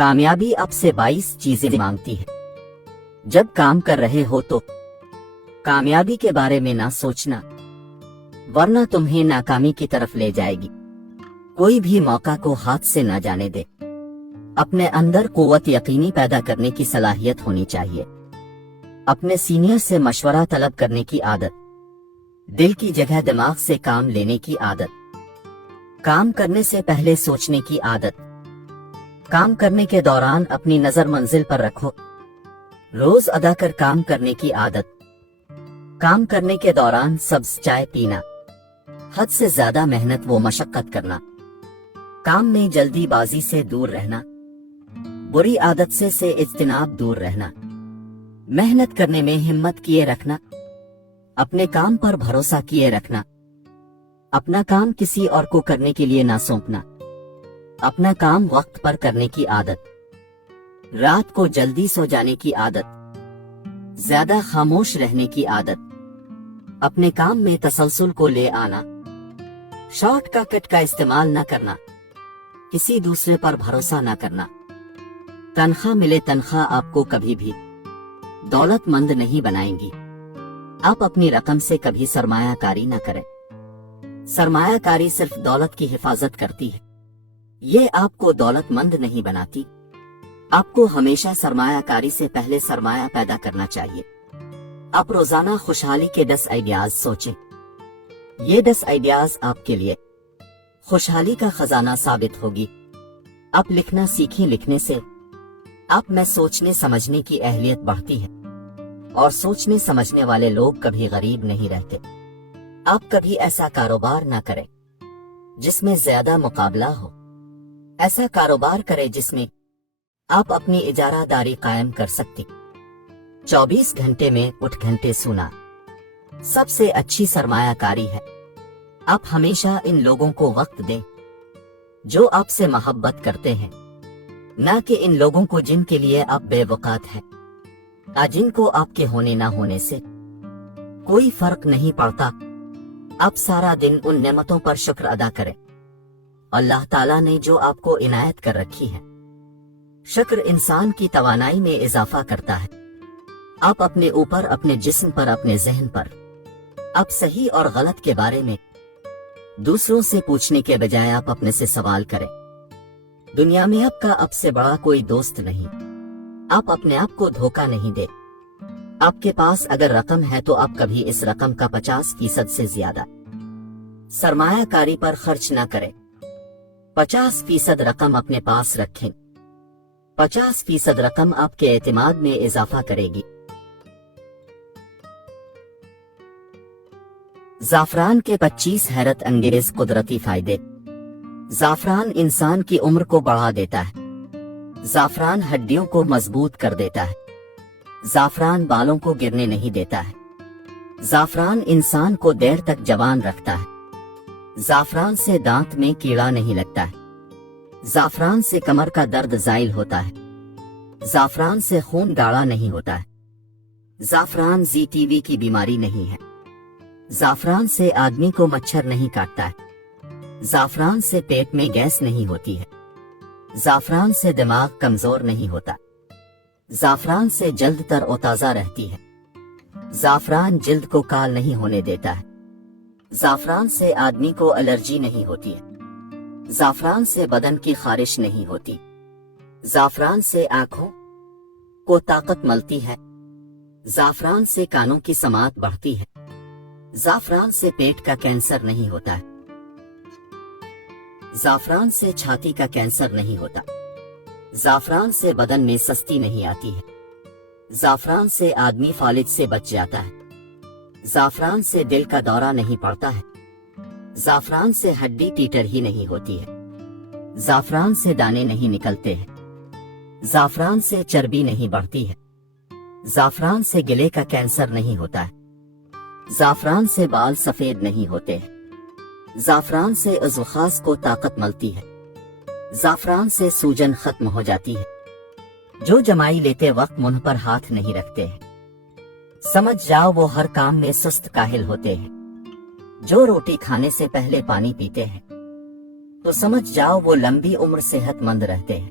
کامیابی اب سے 22 چیزیں مانگتی ہے۔ جب کام کر رہے ہو تو کامیابی کے بارے میں نہ سوچنا، ورنہ تمہیں ناکامی کی طرف لے جائے گی۔ کوئی بھی موقع کو ہاتھ سے نہ جانے دے۔ اپنے اندر قوت یقینی پیدا کرنے کی صلاحیت ہونی چاہیے۔ اپنے سینئر سے مشورہ طلب کرنے کی عادت، دل کی جگہ دماغ سے کام لینے کی عادت، کام کرنے سے پہلے سوچنے کی عادت، کام کرنے کے دوران اپنی نظر منزل پر رکھو، روز ادا کر کام کرنے کی عادت، کام کرنے کے دوران سبز چائے پینا، حد سے زیادہ محنت و مشقت کرنا، کام میں جلدی بازی سے دور رہنا، بری عادت سے اجتناب دور رہنا، محنت کرنے میں ہمت کیے رکھنا، اپنے کام پر بھروسہ کیے رکھنا، اپنا کام کسی اور کو کرنے کے لیے نہ سونپنا، اپنا کام وقت پر کرنے کی عادت، رات کو جلدی سو جانے کی عادت، زیادہ خاموش رہنے کی عادت، اپنے کام میں تسلسل کو لے آنا، شارٹ کٹ کا استعمال نہ کرنا، کسی دوسرے پر بھروسہ نہ کرنا، تنخواہ ملے تنخواہ آپ کو کبھی بھی دولت مند نہیں بنائیں گی۔ آپ اپنی رقم سے کبھی سرمایہ کاری نہ کریں۔ سرمایہ کاری صرف دولت کی حفاظت کرتی ہے، یہ آپ کو دولت مند نہیں بناتی۔ آپ کو ہمیشہ سرمایہ کاری سے پہلے سرمایہ پیدا کرنا چاہیے۔ آپ روزانہ خوشحالی کے 10 آئیڈیاز سوچیں۔ یہ 10 آئیڈیاز آپ کے لیے خوشحالی کا خزانہ ثابت ہوگی۔ آپ لکھنا سیکھیں، لکھنے سے آپ میں سوچنے سمجھنے کی اہلیت بڑھتی ہے، اور سوچنے سمجھنے والے لوگ کبھی غریب نہیں رہتے۔ آپ کبھی ایسا کاروبار نہ کریں جس میں زیادہ مقابلہ ہو، ایسا کاروبار کریں جس میں آپ اپنی اجارہ داری قائم کر سکتی۔ 24 گھنٹے میں 8 گھنٹے سونا سب سے اچھی سرمایہ کاری ہے۔ آپ ہمیشہ ان لوگوں کو وقت دیں جو آپ سے محبت کرتے ہیں، نہ کہ ان لوگوں کو جن کے لیے آپ بے وقت ہیں، جن کو آپ کے ہونے نہ ہونے سے کوئی فرق نہیں پڑتا۔ آپ سارا دن ان نعمتوں پر شکر ادا کریں اللہ تعالیٰ نے جو آپ کو عنایت کر رکھی ہے۔ شکر انسان کی توانائی میں اضافہ کرتا ہے۔ آپ اپنے اوپر، اپنے جسم پر، اپنے ذہن پر، آپ صحیح اور غلط کے بارے میں دوسروں سے پوچھنے کے بجائے آپ اپنے سے سوال کریں۔ دنیا میں آپ کا اب سے بڑا کوئی دوست نہیں۔ آپ اپنے آپ کو دھوکہ نہیں دے۔ آپ کے پاس اگر رقم ہے تو آپ کبھی اس رقم کا 50% سے زیادہ سرمایہ کاری پر خرچ نہ کریں۔ 50% رقم اپنے پاس رکھیں۔ 50% رقم آپ کے اعتماد میں اضافہ کرے گی۔ زعفران کے 25 حیرت انگیز قدرتی فائدے۔ زعفران انسان کی عمر کو بڑھا دیتا ہے۔ زعفران ہڈیوں کو مضبوط کر دیتا ہے۔ زعفران بالوں کو گرنے نہیں دیتا ہے۔ زعفران انسان کو دیر تک جوان رکھتا ہے۔ زعفران سے دانت میں کیڑا نہیں لگتا ہے۔ زعفران سے کمر کا درد زائل ہوتا ہے۔ زعفران سے خون گاڑھا نہیں ہوتا ہے۔ زعفران ZTV کی بیماری نہیں ہے۔ زعفران سے آدمی کو مچھر نہیں کاٹتا ہے۔ زعفران سے پیٹ میں گیس نہیں ہوتی ہے۔ زعفران سے دماغ کمزور نہیں ہوتا۔ زعفران سے جلد تر و تازہ رہتی ہے۔ زعفران جلد کو کال نہیں ہونے دیتا ہے۔ زعفران سے آدمی کو الرجی نہیں ہوتی ہے۔ زعفران سے بدن کی خارش نہیں ہوتی۔ زعفران سے آنکھوں کو طاقت ملتی ہے۔ زعفران سے کانوں کی سماعت بڑھتی ہے۔ زعفران سے پیٹ کا کینسر نہیں ہوتا ہے۔ زعفران سے چھاتی کا کینسر نہیں ہوتا۔ زعفران سے بدن میں سستی نہیں آتی ہے۔ زعفران سے آدمی فالج سے بچ جاتا ہے۔ زعفران سے دل کا دورہ نہیں پڑتا ہے۔ زعفران سے ہڈی ٹیٹر ہی نہیں ہوتی ہے۔ زعفران سے دانے نہیں نکلتے ہیں۔ زعفران سے چربی نہیں بڑھتی ہے۔ زعفران سے گلے کا کینسر نہیں ہوتا ہے۔ زعفران سے بال سفید نہیں ہوتے ہیں۔ زعفران سے عضو خاص کو طاقت ملتی ہے۔ زعفران سے سوجن ختم ہو جاتی ہے۔ جو جمائی لیتے وقت منہ پر ہاتھ نہیں رکھتے ہیں، سمجھ جاؤ وہ ہر کام میں سست کاہل ہوتے ہیں۔ جو روٹی کھانے سے پہلے پانی پیتے ہیں تو سمجھ جاؤ وہ لمبی عمر صحت مند رہتے ہیں۔